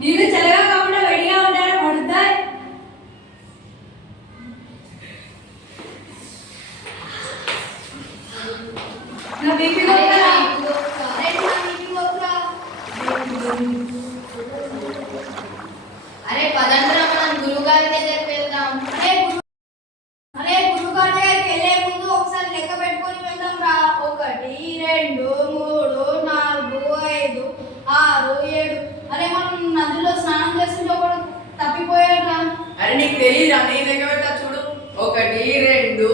నీళ్ళు చల్లగా కాకుండా వేడిగా ఉంటారా పడుతాయి. నా బీపీ కొట్టరా అరే పదండ్రా మనం గురువుగారి దగ్గరికి వెళ్దాం. అరే గురువుగారి దగ్గరికి వెళ్ళే ముందు ఒకసారి లెక్క పెట్టుకొని వెళ్దాం రా. 1 2 3 4 5 6 7. అరే మనం నదిలో స్నానం చేస్తుంటే ఒకడు తప్పిపోయాడు రా. అరే నీకు తెలియదా? నీ లెక్క పెట్టా చూడు. 1 2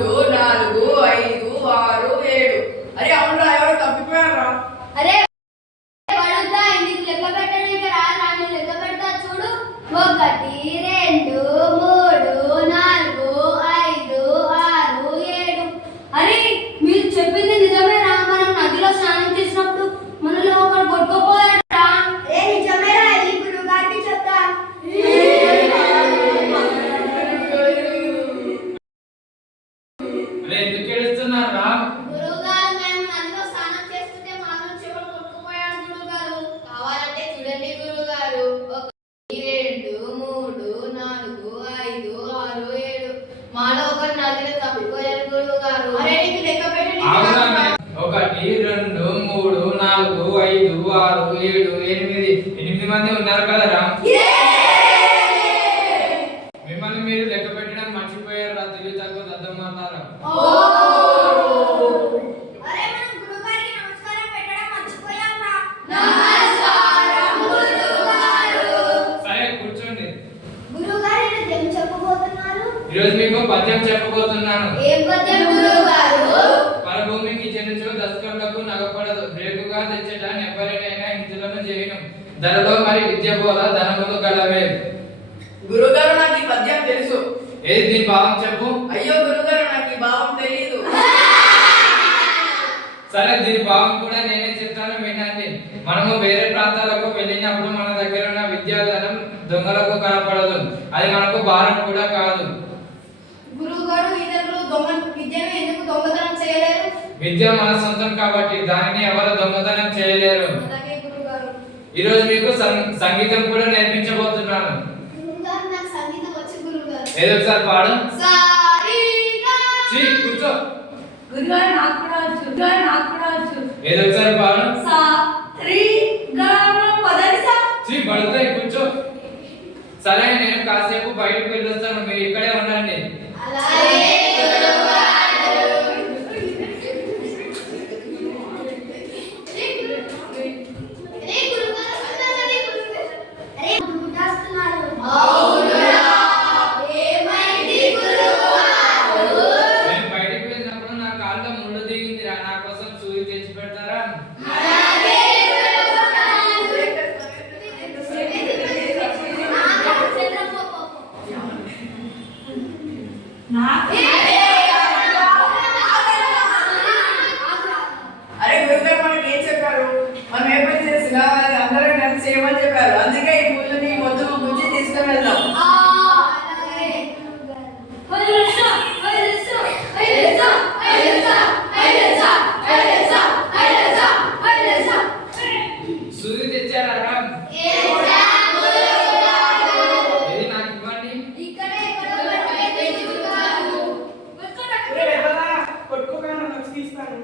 3 4 5 6 7. అరే అవునరా, ఎవరో తప్పిపోయారు రా. అరే పడుద్దా ఇంటికి లెక్క పెట్టడానికి రాదు. లెక్క పెడతా చూడు. 1 2 3 4 5 6 7. అరే మీరు చెప్పింది నిజమేరా? మనం నదిలో స్నానం చేసినప్పుడు మనలో ఒకడు కొట్టుకుపోయాడా? ఏ నిజమేరా? వెళ్ళి గురువుగారికి చెప్తా. ఎందుకు ఏడుస్తున్నారా? గురువుగారు మేము నదిలో స్నానం చేస్తుంటే మనలో చివరి కొట్టుకుపోయాడు గురువుగారు. కావాలంటే చూడండి గురువుగారు. 1 2 3 4 5 6 7. మాలో ఒకరు నదిలో తప్పిపోయారు గురువుగారు. అరే నీకు లెక్క పెట్టండి. 1 2 3 4 5 6 7 8 మంది ఉన్నారు కదరా. మిమ్మల్ని మీరు లెక్క పెట్టడం మర్చిపోయారా? తెలివి తక్కువ దద్దమన్నారా? అరే మనం గురువుగారికి నమస్కారం పెట్టడం మర్చిపోయాంరా. నమస్కారం గురువుగారు. సరే కూర్చోండి. గురువుగారు ఏం చెప్పబోతున్నారు? ఈరోజు మీకు పద్యం చెప్పబోతున్నాను. ఏం పద్యం గురువుగారు? పరభూమికి చెందుచు దస్కరులకు నగపడదు, రేగుగా తెచ్చట నెవ్వరినైనా ఇందులను చేయను, ధరలో మరి విద్య బోధ ధనములు గలవే. గురుగారు, నాకు ఈ పద్యం తెలుసు. ఏది దీని భావం చెప్పు. అయ్యో గురుగారు, నాకు ఈ భావం తెలియదు. సరే దీని భావం కూడా నేనే చెప్తాను, వినండి. మనము వేరే ప్రాంతాలకు వెళ్ళినప్పుడు మన దగ్గర ఉన్న విద్యాధనం దొంగలకు కనపడదు, అది మనకు భారం కూడా కాదు. గురువుగారు ఇతరులు విద్యను ఎందుకు దొంగతనం చేయలేరు? విద్య మన సొంతం కాబట్టి దానిని ఎవరు దొంగతనం చేయలేరు. అలాగే గురువుగారు. ఈరోజు మీకు సంగీతం కూడా నేర్పించబోతున్నాను. గురువుగారు నాకు సంగీతం వచ్చు గురువుగారు. ఏదో ఒకసారి పాడు. సారీగా. కూర్చో. గురుగారు నాకు కూడా వచ్చు. గురుగారు నాకు కూడా వచ్చు. ఏదో ఒకసారి పాడు. సా రి గా మ పదని సా. పడుతాయి, కూర్చో. సరే నేను కాసేపు బయటకు వెళ్ళొస్తాను, మీరు ఇక్కడే ఉండండి. అలాగే గురువుగారు. నేను బయటకు వెళ్ళినప్పుడు నా కాళ్ళలో ముళ్ళు దిగిందిరా, నా కోసం సూది తెచ్చి పెడతారా? అరే గురుగారు, మనకి ఏం చెప్పారు? మనం ఏ పని చేసినా అందరం కలిసి చేయమని చెప్పారు. అందుకే ఈ పుల్లని మొద్దు గుంజి తీసుకొని వెళ్దాం. సూది తెచ్చారా? ఏది నాకు ఇవ్వండి. కొట్టుకోగానే నచ్చి తీస్తాను.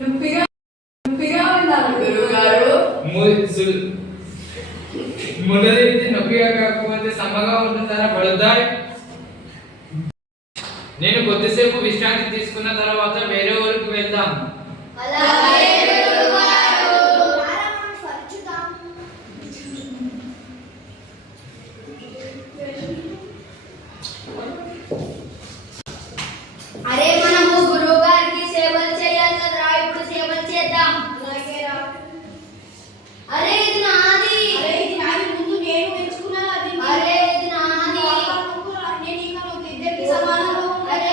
నొప్పిగా ఉండాలి గురుగారు, ముళ్ళు దిగితే నొప్పిగా కాకపోతే సమ్మగా ఉంటుందరా పడుద్దాయి. నేను కొద్దిసేపు విశ్రాంతి తీసుకున్న తర్వాత వేరే ఊరికి వెళ్దాం. అరే మనము గురువు గారికి సేవలు చేయాలి కదరా, ఇప్పుడు సేవలు చేద్దాం. అరే ఇది నాది. ముందు నేను ఎంచుకున్నాను. అరే ఇది నాది. ఇద్దరికి సమానంగా ఉండాలి.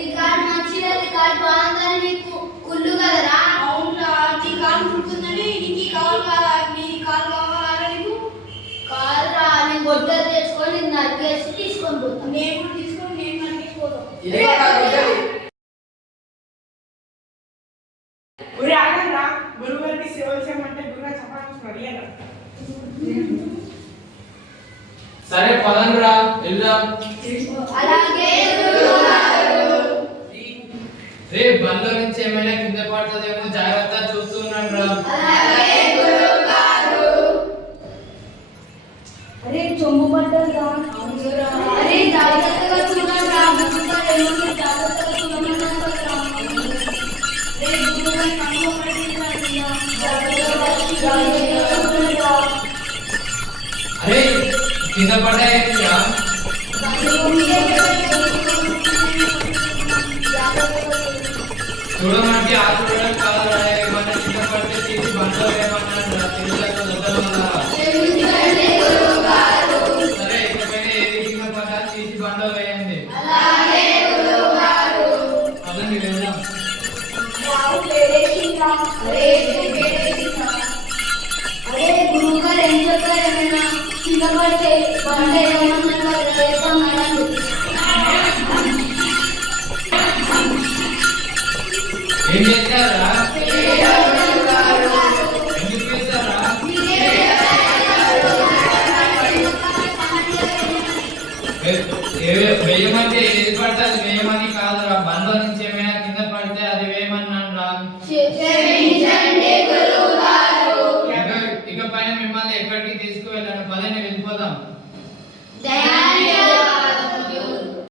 ఈ కార్డు మంచిది, అది కార్డు బాగుందని నీకు కుళ్ళు కదరా. అవునా, నీ కార్డు ఉంటుందని నీకు కావాలి కదా. నీ కాలు కావాలా? నీకు కాలు రా. నేను గొడ్డలు తెచ్చుకొని నరికేసి తీసుకొని పోతాను. నేను కూడా తీసుకొని నేను నరికేసిపోతాను. సరే పదండ్రా వెళ్దాం. అలాగే రే బండ్ల నుంచి ఏమైనా కింద పడుతుందేమో జాగ్రత్త చూస్తున్నాను రా. అరే చొమ్ము పడ్డదా అరే జాగ్రత్తగా చూడండి రా బుక్కుతో ఏమో జాగ్రత్తగా చూడమన్నాను కదా రే బుక్కుతో కన్ను పడింది జాగ్రత్తగా అరే కింద పడ్డాయేంటిరా? చూడమంటే ఆ చూడడం కాదురా, ఏమన్నా కింద పడితే తీసి బండ్లో వేయమన్నాను రా. తెలియక వదలమన్నారా? సరే ఇకపైన ఏది కింద పడ్డా తీసి బండ్లో వేయండి. పదండి వెళ్దాం. అరే గురువు గారు ఏం చెప్పారు ఏమైనా కింద పడితే బండ ఏమన్నా వేస్తాం మేడం ఏం చేశారా? ఎందుకు చేశారా? వేయమని